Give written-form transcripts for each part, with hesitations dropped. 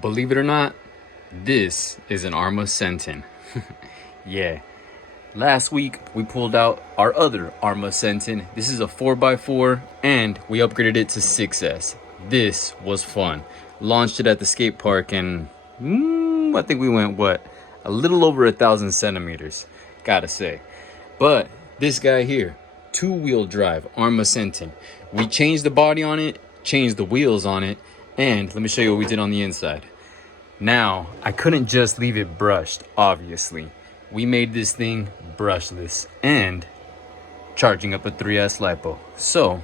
Believe it or not, this is an ARRMA Senton. Yeah. Last week, we pulled out our other ARRMA Senton. This is a 4x4, and we upgraded it to 6S. This was fun. Launched it at the skate park, and I think we went, a little over 1,000 centimeters, gotta say. But this guy here, two-wheel drive ARRMA Senton. We changed the body on it, changed the wheels on it, and let me show you what we did on the inside. Now, I couldn't just leave it brushed, obviously. We made this thing brushless and charging up a 3S LiPo. So,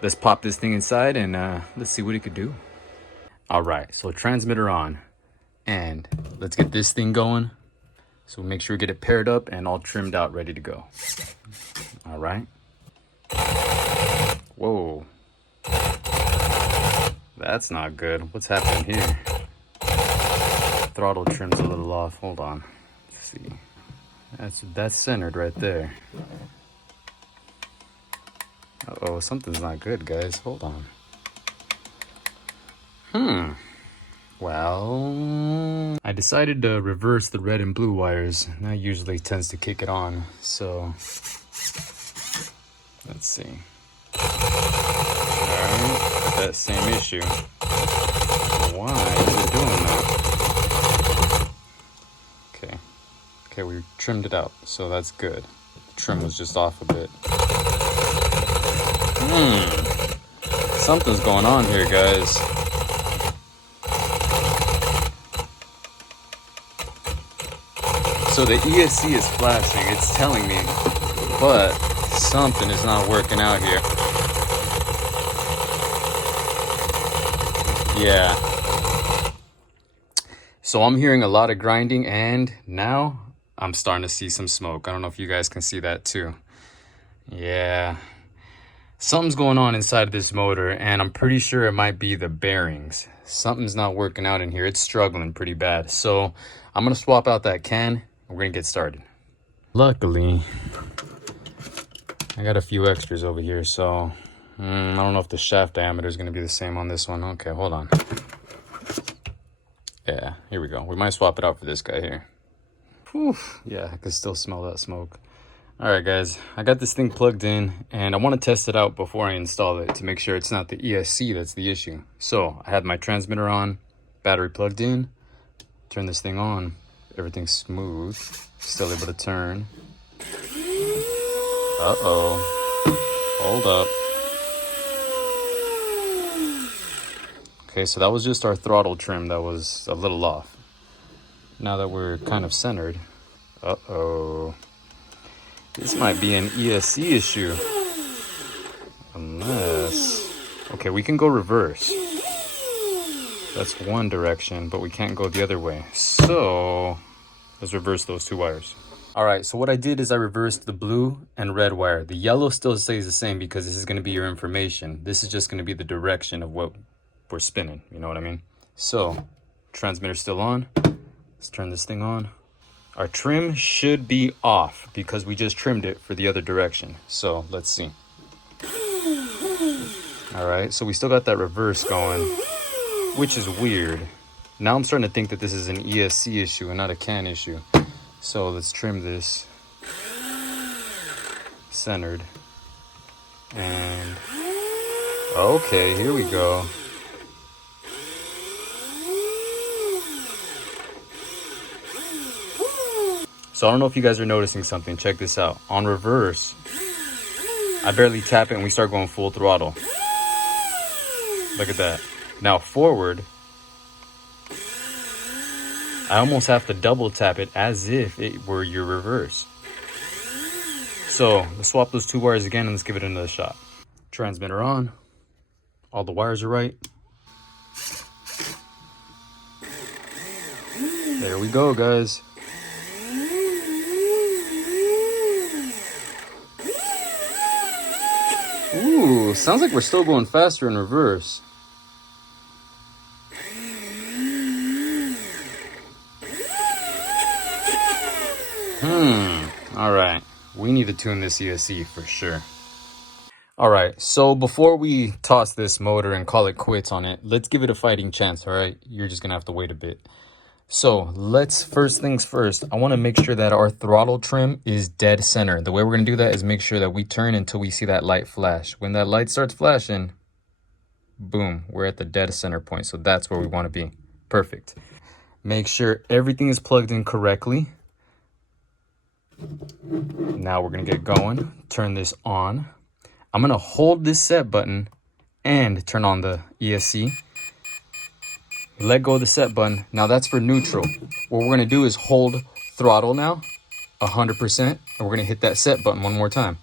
let's pop this thing inside and let's see what it could do. All right, so transmitter on. And let's get this thing going. So make sure we get it paired up and all trimmed out, ready to go. All right. Whoa. That's not good. What's happening here? Throttle trim's a little off. Hold on. Let's see. That's centered right there. Uh-oh, something's not good, guys. Hold on. Well, I decided to reverse the red and blue wires. That usually tends to kick it on. So, let's see. Alright, got that same issue. Why is it doing that? Okay, we trimmed it out, so that's good. The trim was just off a bit. Something's going on here, guys. So the ESC is flashing, it's telling me, but something is not working out here. Yeah. So I'm hearing a lot of grinding, and now I'm starting to see some smoke. I don't know if you guys can see that too. Yeah. Something's going on inside of this motor, and I'm pretty sure it might be the bearings. Something's not working out in here. It's struggling pretty bad. So I'm going to swap out that can, and we're going to get started. Luckily, I got a few extras over here, so I don't know if the shaft diameter is going to be the same on this one. Okay, hold on. Yeah, here we go. We might swap it out for this guy here. Whew, yeah, I can still smell that smoke. All right, guys, I got this thing plugged in, and I want to test it out before I install it to make sure it's not the ESC that's the issue. So I had my transmitter on, battery plugged in, turn this thing on. Everything's smooth, still able to turn. Uh-oh, hold up. Okay, so that was just our throttle trim that was a little off. Now that we're kind of centered, uh-oh. This might be an ESC issue. Unless, okay, we can go reverse. That's one direction, but we can't go the other way. So, let's reverse those two wires. All right, so what I did is I reversed the blue and red wire. The yellow still stays the same because this is gonna be your information. This is just gonna be the direction of what we're spinning, you know what I mean? So, transmitter's still on. Let's turn this thing on. Our trim should be off because we just trimmed it for the other direction. So let's see. All right, so we still got that reverse going, which is weird. Now I'm starting to think that this is an ESC issue and not a CAN issue. So let's trim this centered. And okay, here we go. So I don't know if you guys are noticing something. Check this out. On reverse, I barely tap it and we start going full throttle. Look at that. Now forward, I almost have to double tap it as if it were your reverse. So let's swap those two wires again and let's give it another shot. Transmitter on. All the wires are right. There we go, guys. Ooh, sounds like we're still going faster in reverse. All right. We need to tune this ESC for sure. All right, so before we toss this motor and call it quits on it, let's give it a fighting chance, all right? You're just gonna have to wait a bit. So let's, first things first, I wanna make sure that our throttle trim is dead center. The way we're gonna do that is make sure that we turn until we see that light flash. When that light starts flashing, boom, we're at the dead center point. So that's where we wanna be. Perfect. Make sure everything is plugged in correctly. Now we're gonna get going, turn this on. I'm gonna hold this set button and turn on the ESC. Let go of the set button. Now that's for neutral. What we're gonna do is hold throttle now, 100%, and we're gonna hit that set button one more time.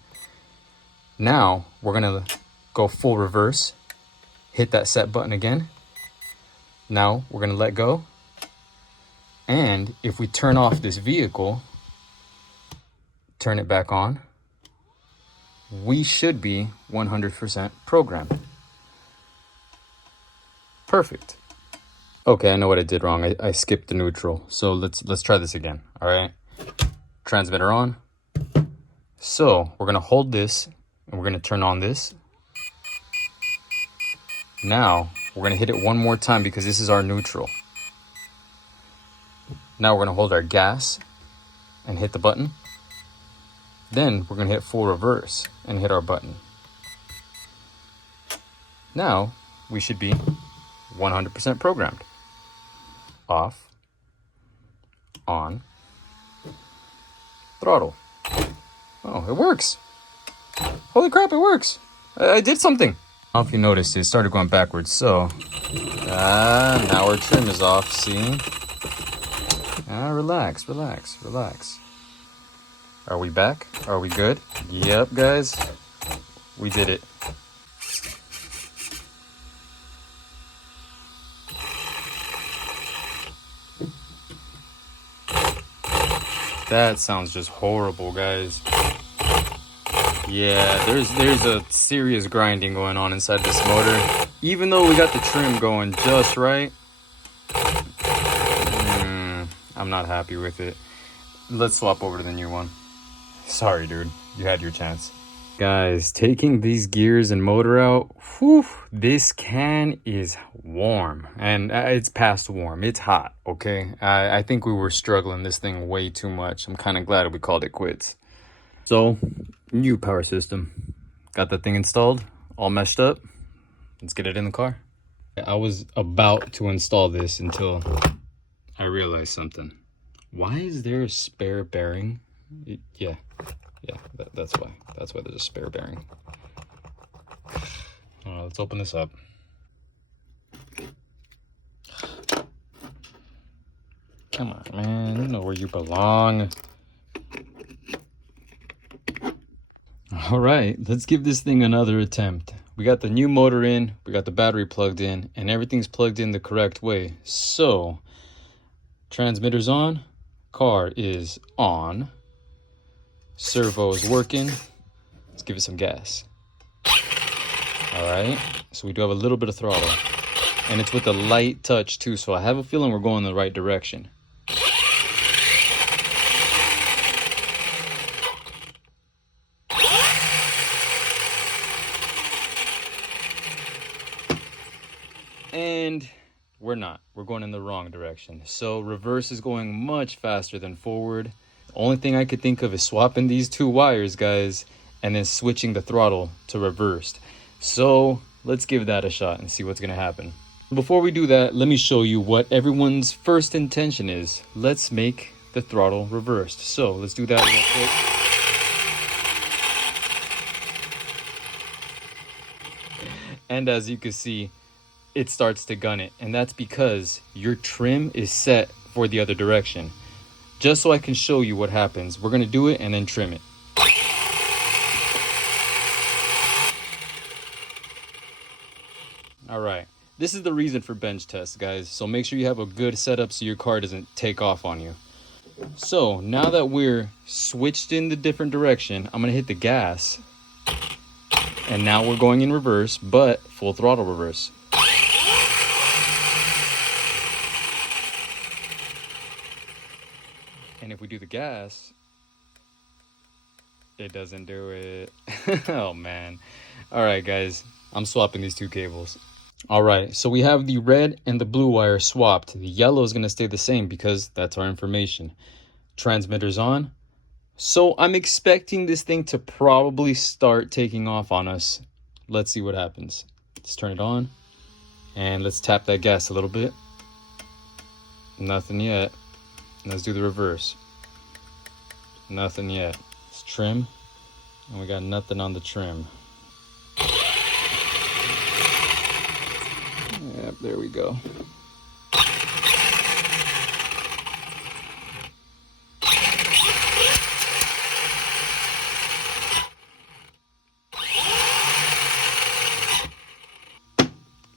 Now we're gonna go full reverse, hit that set button again. Now we're gonna let go. And if we turn off this vehicle, turn it back on, we should be 100% programmed. Perfect. Okay, I know what I did wrong. I skipped the neutral. So let's try this again. All right. Transmitter on. So we're gonna hold this and we're gonna turn on this. Now we're gonna hit it one more time because this is our neutral. Now we're gonna hold our gas and hit the button. Then we're gonna hit full reverse and hit our button. Now we should be 100% programmed. Off, on, throttle. Oh, it works. Holy crap, it works. I did something. I don't know if you noticed, it started going backwards. So, now our trim is off, see? Relax, relax, relax. Are we back? Are we good? Yep, guys. We did it. That sounds just horrible, guys. Yeah, there's a serious grinding going on inside this motor. Even though we got the trim going just right, I'm not happy with it. Let's swap over to the new one. Sorry, dude. You had your chance. Guys, taking these gears and motor out, whew, this can is warm. And it's past warm. It's hot, okay? I think we were struggling this thing way too much. I'm kind of glad we called it quits. So, new power system. Got that thing installed, all meshed up. Let's get it in the car. I was about to install this until I realized something. Why is there a spare bearing? Yeah, that's why. That's why there's a spare bearing. Let's open this up. Come on, man. You know where you belong. All right, let's give this thing another attempt. We got the new motor in, we got the battery plugged in, and everything's plugged in the correct way. So, transmitter's on, car is on, servo is working. Let's give it some gas. All right, so we do have a little bit of throttle, and it's with a light touch too, so I have a feeling we're going in the right direction. And we're not. We're going in the wrong direction. So reverse is going much faster than forward. The only thing I could think of is swapping these two wires, guys, and then switching the throttle to reversed. So let's give that a shot and see what's going to happen. Before we do that, let me show you what everyone's first intention is. Let's make the throttle reversed. So let's do that real quick. And as you can see, it starts to gun it, and that's because your trim is set for the other direction. Just so I can show you what happens, we're gonna do it and then trim it. All right, this is the reason for bench tests, guys, so make sure you have a good setup so your car doesn't take off on you. So now that we're switched in the different direction, I'm gonna hit the gas, and now we're going in reverse, but full throttle reverse. And if we do the gas, It doesn't do it. Oh man. All right, guys. I'm swapping these two cables. All right, so we have the red and the blue wire swapped. The yellow is going to stay the same because that's our information. Transmitter's on. So I'm expecting this thing to probably start taking off on us. Let's see what happens. Let's turn it on. And let's tap that gas a little bit. Nothing yet. Let's do the reverse. Nothing yet. Let's trim. And we got nothing on the trim. Yep, there we go.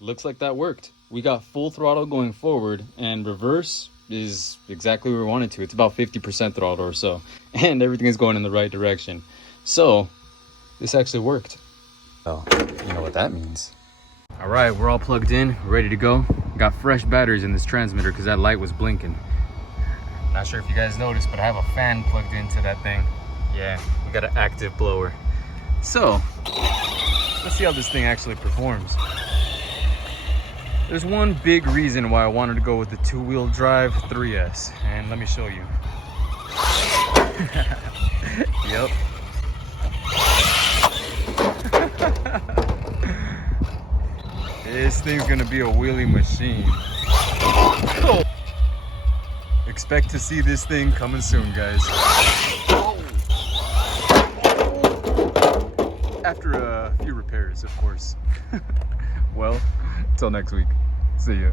Looks like that worked. We got full throttle going forward, and reverse is exactly where we want it to. It's about 50% throttle or so, and everything is going in the right direction. So this actually worked. Oh, you know what that means. All right, we're all plugged in, ready to go. Got fresh batteries in this transmitter because that light was blinking. Not sure if you guys noticed, but I have a fan plugged into that thing. Yeah, we got an active blower. So let's see how this thing actually performs. There's one big reason why I wanted to go with the two-wheel drive 3S, and let me show you. Yep. This thing's gonna be a wheelie machine. Oh. Expect to see this thing coming soon, guys. After a few repairs, of course. Well, till next week. See ya.